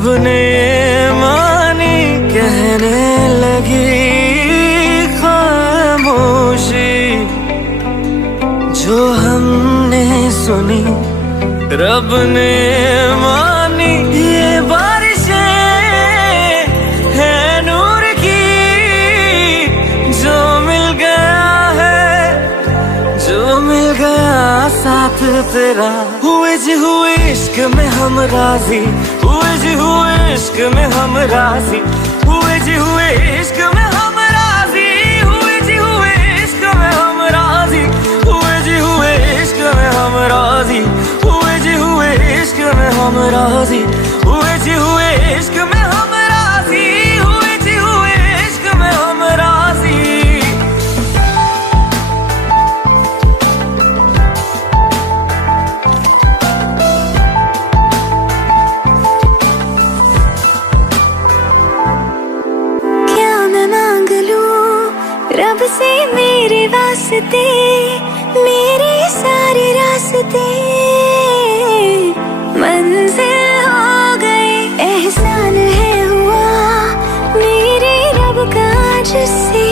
रब ने मानी कहने लगी खामोशी, जो हमने सुनी रब ने मानी। ये बारिशें है नूर की, जो मिल गया है, जो मिल गया साथ तेरा। हुए जी हुए इश्क में हम राजी, हुए जी हुए इश्क में हम राजी, हुए जी हुए इश्क में हम राजी, हुए जी हुए इश्क में हम राजी, हुए जी हुए इश्क में हम राजी, हुए जी हुए इश्क में हम राजी, हुए जी हुए इश्क में हम राजी, हुए जी हुए इश्क में हम राजी। रब से मेरे वास्ते, मेरे सारे रास्ते मंजिल हो गए। एहसान है हुआ मेरे रब का जिससे,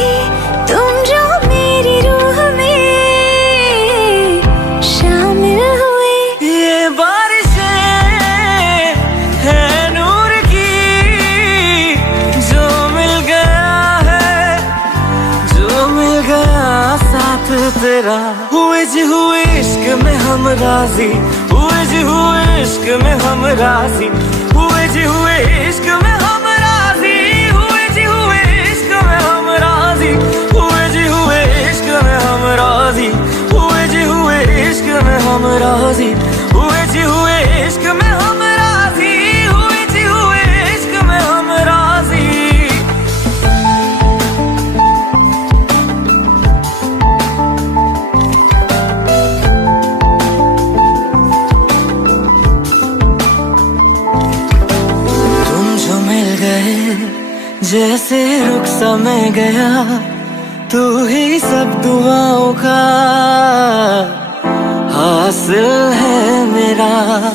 तुम जो मेरी रूह में शामिल हुए। ये बारिशें है नूर की, जो मिल गया है, जो मिल गया साथ तेरा। हुए जी हुए इश्क में हम राजी, हुए जी हुए इश्क में हम राजी, हुए जी हुए इश्क में हम राजी, हुए जी हुए इश्क में हम राजी, हुए जी हुए इश्क में हम राजी, हुए जी हुए इश्क में हम राजी, हुए जी हुए इश्क में हम राजी, हुए जी हुए इश्क में हम राजी। जैसे रुख सा मैं गया, तू ही सब दुआओं का हासिल है मेरा।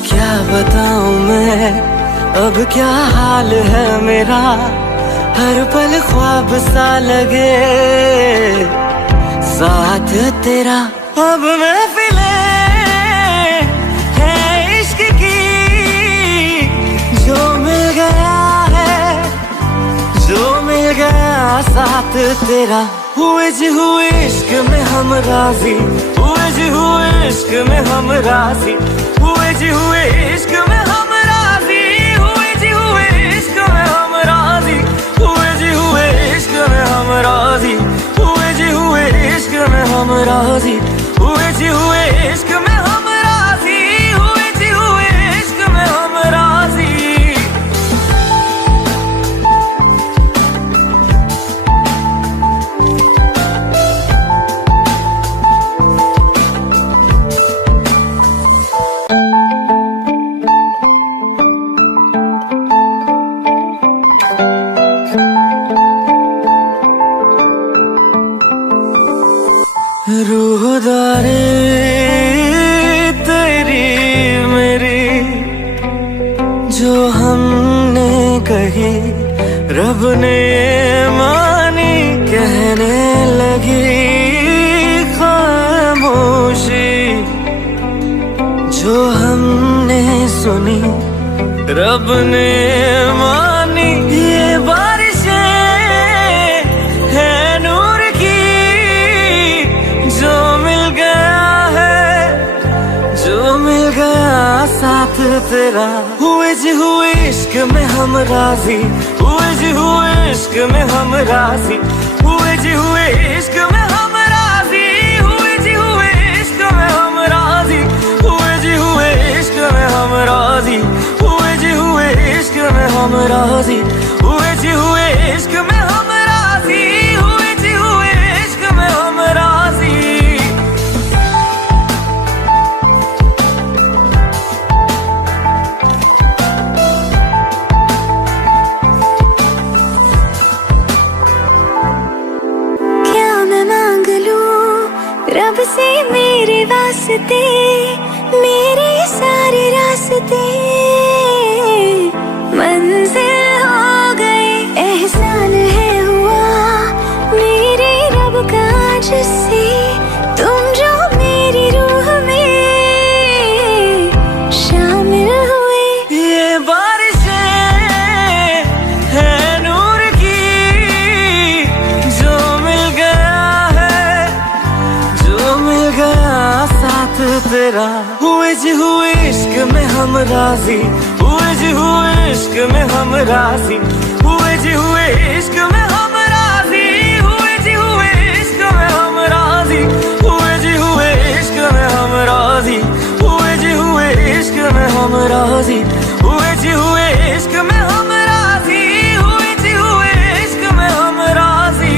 क्या बताऊं मैं अब क्या हाल है मेरा, हर पल ख्वाब सा लगे साथ तेरा। अब महफिलें है इश्क की, जो मिल गया है, जो मिल गया साथ तेरा। हुए जी हुए इश्क में हम राजी, हुए जी हुए इश्क में हम राजी, हुए जी हुए इश्क में हम राजी, हुए जी हुए इश्क में हम राजी, हुए जी हुए इश्क में हम राजी, हुए जी हुए इश्क में हम राजी, हुए जी हुए इश्क में हम राजी, हुए जी हुए इश्क में हम राजी। रूहदारी तेरी मेरी, जो हमने कही रब ने मानी कहने लगी खामोशी, जो हमने सुनी रब ने मानी। ये बारिशें है नूर की, जो मिल गया है, जो मिल गया साथ तेरा। हुए जी हुए इश्क में हम राजी, हुए जी हुए इश्क में हम राजी, हुए जी हुए इश्क में हम राजी, हुए जी हुए इश्क में हम राजी, हुए जी हुए इश्क में हम राजी, हुए जी हुए इश्क में हम राजी, हुए जी हुए इश्क में हम राजी, हुए जी हुए इश्क में हम राजी। रब से मेरे वास्ते, मेरे सारे रास्ते तेरा। हुए जी हुए इश्क में हम राजी, हुए जी हुए इश्क में हम राजी, हुए जी हुए इश्क में हम राजी, हुए जी हुए इश्क में हम राजी, हुए जी हुए इश्क में हम राजी, हुए जी हुए इश्क में हम राजी, हुए जी हुए इश्क में हम राजी, हुए जी हुए इश्क में हम राजी।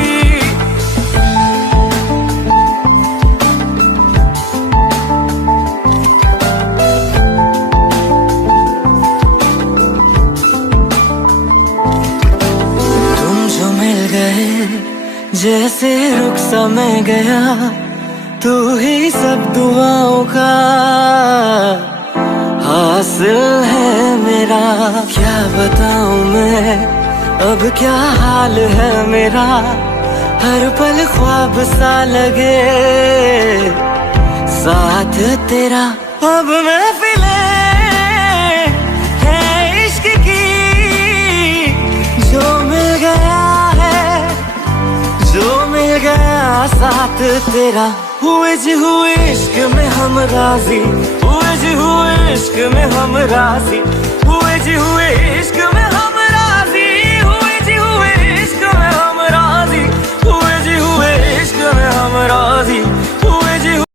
जैसे रुख सा मैं गया, तू ही सब दुआओं का हासिल है मेरा। क्या बताऊं मैं अब क्या हाल है मेरा, हर पल ख्वाब सा लगे साथ तेरा। अब महफिले है इश्क की, जो मिल गया जो मिल गया साथ तेरा। हुए जी हुए इश्क में हम राजी, हुए जी हुए इश्क में हम राजी, हुए जी हुए इश्क में